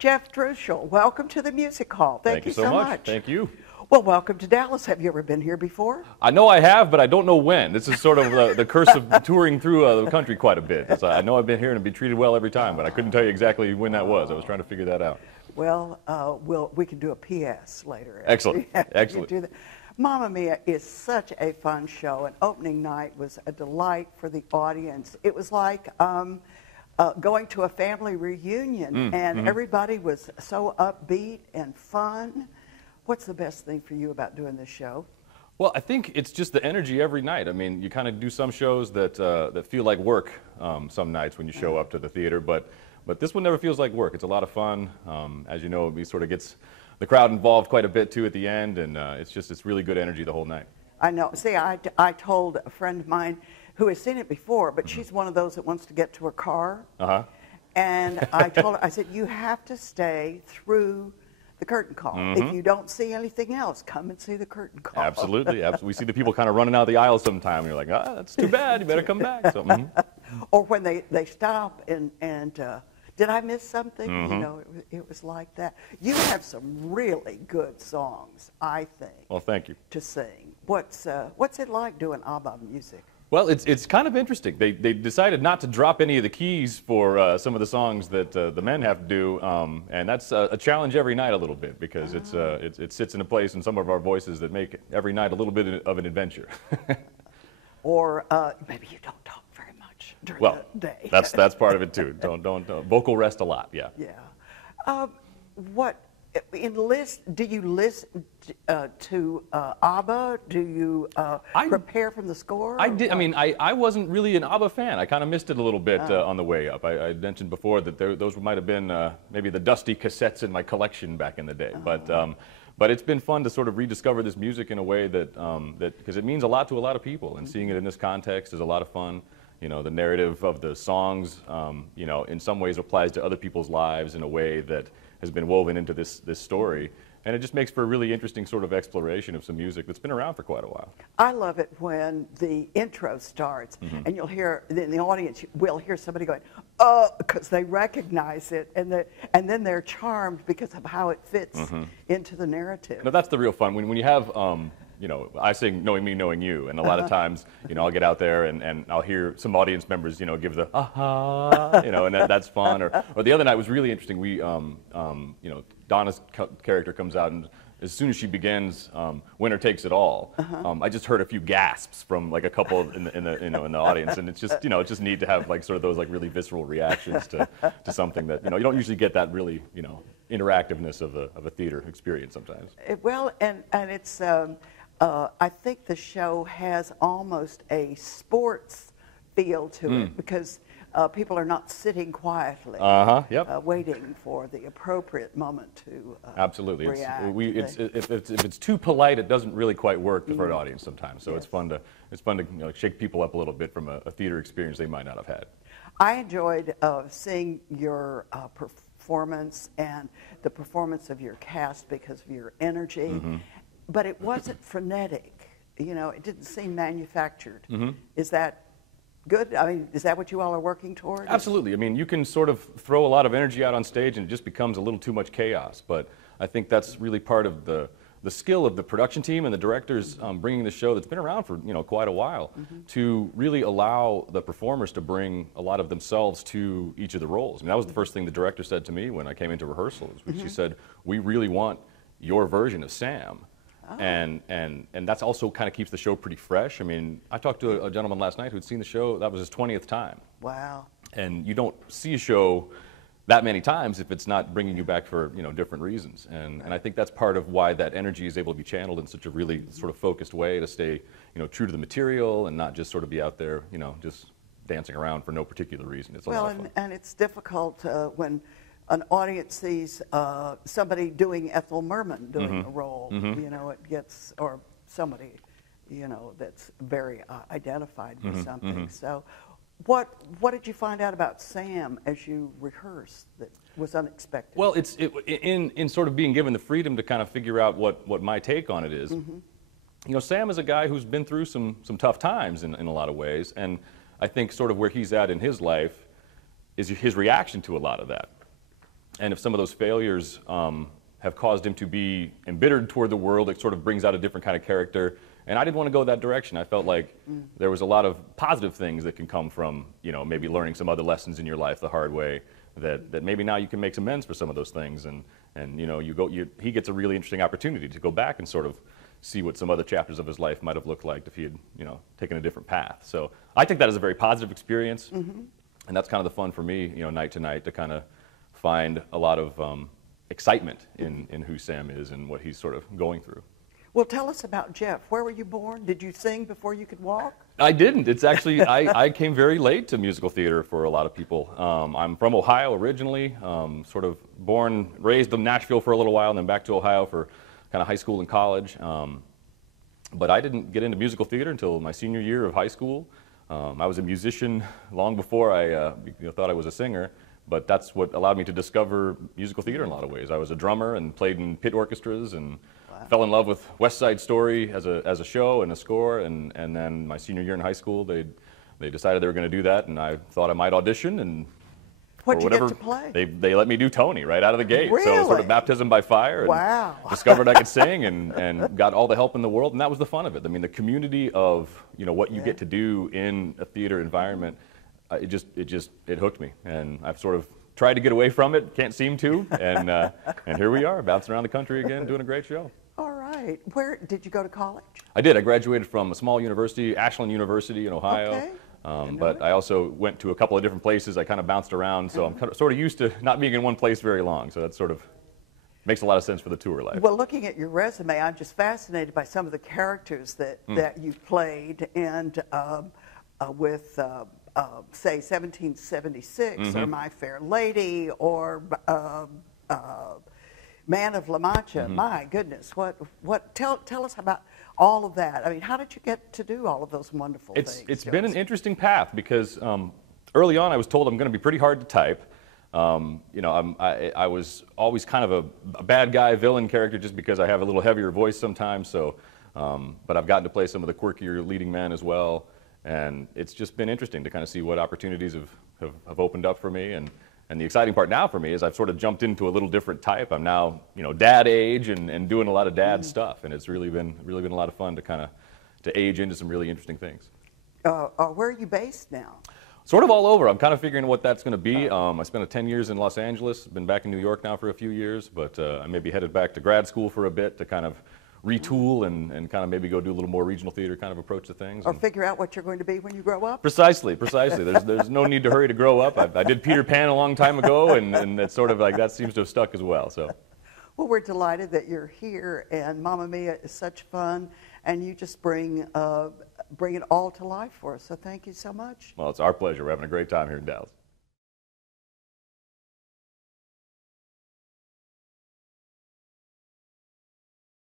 Jeff Drushal, welcome to the Music Hall. Thank you so much. Thank you. Well, welcome to Dallas. Have you ever been here before? I know I have, but I don't know when. This is sort of the curse of touring through the country quite a bit. I know I've been here and been treated well every time, but I couldn't tell you exactly when that was. I was trying to figure that out. Well, we can do a PS later. Excellent. Excellent. Do that. Mamma Mia is such a fun show, and opening night was a delight for the audience. It was like going to a family reunion, and everybody was so upbeat and fun. What's the best thing for you about doing this show? Well, I think it's just the energy every night. I mean, you kind of do some shows that feel like work some nights when you show up to the theater, but this one never feels like work. It's a lot of fun. As you know, it sort of gets the crowd involved quite a bit too at the end, and it's really good energy the whole night. I know. See, I told a friend of mine who has seen it before, but she's one of those that wants to get to her car. And I told her, I said, you have to stay through the curtain call. If you don't see anything else, come and see the curtain call. Absolutely. Absolutely. We see the people kind of running out of the aisle sometime, and you're like, that's too bad. You better come back. So, Or when they stop and did I miss something? You know, it was like that. You have some really good songs, I think. Well, thank you. To sing. What's it like doing ABBA music? Well, it's kind of interesting. They decided not to drop any of the keys for some of the songs that the men have to do, and that's a challenge every night a little bit because it sits in a place in some of our voices that make every night a little bit of an adventure. Or maybe you don't talk very much during the day. that's part of it too. Don't vocal rest a lot. Yeah. Yeah. Do you listen to ABBA? Do you prepare from the score? I did. I mean, I wasn't really an ABBA fan. I kind of missed it a little bit on the way up. I mentioned before that those might have been maybe the dusty cassettes in my collection back in the day. But it's been fun to sort of rediscover this music in a way that because it means a lot to a lot of people, and seeing it in this context is a lot of fun. You know, the narrative of the songs, you know, in some ways applies to other people's lives in a way that has been woven into this story, and it just makes for a really interesting sort of exploration of some music that's been around for quite a while. I love it when the intro starts, and you'll hear in the audience will hear somebody going, "Oh," because they recognize it, and then they're charmed because of how it fits into the narrative. No, that's the real fun when you have. You know, I sing "Knowing Me, Knowing You," and a lot of times, you know, I'll get out there and I'll hear some audience members, you know, give the aha, you know, and that's fun. Or the other night was really interesting. We, you know, Donna's character comes out, and as soon as she begins, "Winner Takes It All," I just heard a few gasps from like a couple in the audience, and it's just, you know, it's just neat to have like sort of those like really visceral reactions to something that, you know, you don't usually get that really, you know, interactiveness of a theater experience sometimes. Well, and it's. I think the show has almost a sports feel to it because people are not sitting quietly, waiting for the appropriate moment to absolutely react. If it's too polite, it doesn't really quite work for an audience sometimes. So it's fun to you know, shake people up a little bit from a theater experience they might not have had. I enjoyed seeing your performance and the performance of your cast because of your energy. But it wasn't frenetic, you know, it didn't seem manufactured. Is that good? I mean, is that what you all are working toward? Absolutely. I mean, you can sort of throw a lot of energy out on stage and it just becomes a little too much chaos. But I think that's really part of the skill of the production team and the directors bringing the show that's been around for, you know, quite a while to really allow the performers to bring a lot of themselves to each of the roles. I mean, that was the first thing the director said to me when I came into rehearsals. She said, "We really want your version of Sam." And that's also kind of keeps the show pretty fresh. I mean, I talked to a gentleman last night who'd seen the show. That was his 20th time. Wow. And you don't see a show that many times if it's not bringing you back for, you know, different reasons. And I think that's part of why that energy is able to be channeled in such a really sort of focused way to stay, you know, true to the material and not just sort of be out there, you know, just dancing around for no particular reason. It's a lot of fun. And it's difficult when an audience sees somebody doing Ethel Merman doing a role, you know, it gets, or somebody, you know, that's very identified with something. So what did you find out about Sam as you rehearsed that was unexpected? Well, in sort of being given the freedom to kind of figure out what my take on it is. You know, Sam is a guy who's been through some tough times in a lot of ways, and I think sort of where he's at in his life is his reaction to a lot of that. and if some of those failures have caused him to be embittered toward the world, it sort of brings out a different kind of character. And I didn't want to go that direction. I felt like there was a lot of positive things that can come from, you know, maybe learning some other lessons in your life the hard way, that maybe now you can make some amends for some of those things. And you know, he gets a really interesting opportunity to go back and sort of see what some other chapters of his life might have looked like if he had, you know, taken a different path. So I think that is a very positive experience. And that's kind of the fun for me, you know, night to night, to kind of find a lot of excitement in who Sam is and what he's sort of going through. Well, tell us about Jeff. Where were you born? Did you sing before you could walk? I didn't. It's actually, I came very late to musical theater for a lot of people. I'm from Ohio originally, sort of born, raised in Nashville for a little while, and then back to Ohio for kind of high school and college. But I didn't get into musical theater until my senior year of high school. I was a musician long before I thought I was a singer. But that's what allowed me to discover musical theater in a lot of ways. I was a drummer and played in pit orchestras and fell in love with West Side Story as a show and a score. And then my senior year in high school, they decided they were going to do that, and I thought I might audition. And what'd you get to play? They let me do Tony right out of the gate. Really? So sort of baptism by fire. And wow. Discovered I could sing and got all the help in the world, and that was the fun of it. I mean, the community of, you know, what you get to do in a theater environment. It hooked me, and I've sort of tried to get away from it, can't seem to, and here we are, bouncing around the country again, doing a great show. All right. Where did you go to college? I did. I graduated from a small university, Ashland University in Ohio, okay. But I also went to a couple of different places. I kind of bounced around, so I'm sort of used to not being in one place very long, so that sort of makes a lot of sense for the tour life. Well, looking at your resume, I'm just fascinated by some of the characters that you played, and with say 1776 or My Fair Lady or Man of La Mancha. My goodness, tell us about all of that. I mean, how did you get to do all of those wonderful things? It's been an interesting path because early on I was told I'm going to be pretty hard to type. You know, I was always kind of a bad guy, villain character just because I have a little heavier voice sometimes. So, but I've gotten to play some of the quirkier leading men as well. And it's just been interesting to kind of see what opportunities have opened up for me. And the exciting part now for me is I've sort of jumped into a little different type. I'm now, you know, dad age and doing a lot of dad stuff. And it's really been a lot of fun to kind of to age into some really interesting things. Where are you based now? Sort of all over. I'm kind of figuring out what that's going to be. I spent 10 years in Los Angeles, been back in New York now for a few years, but I may be headed back to grad school for a bit to kind of retool and kind of maybe go do a little more regional theater kind of approach to things. Or figure out what you're going to be when you grow up? Precisely. There's no need to hurry to grow up. I did Peter Pan a long time ago, and it's sort of like that seems to have stuck as well. So. Well, we're delighted that you're here, and Mamma Mia is such fun, and you just bring it all to life for us. So thank you so much. Well, it's our pleasure. We're having a great time here in Dallas.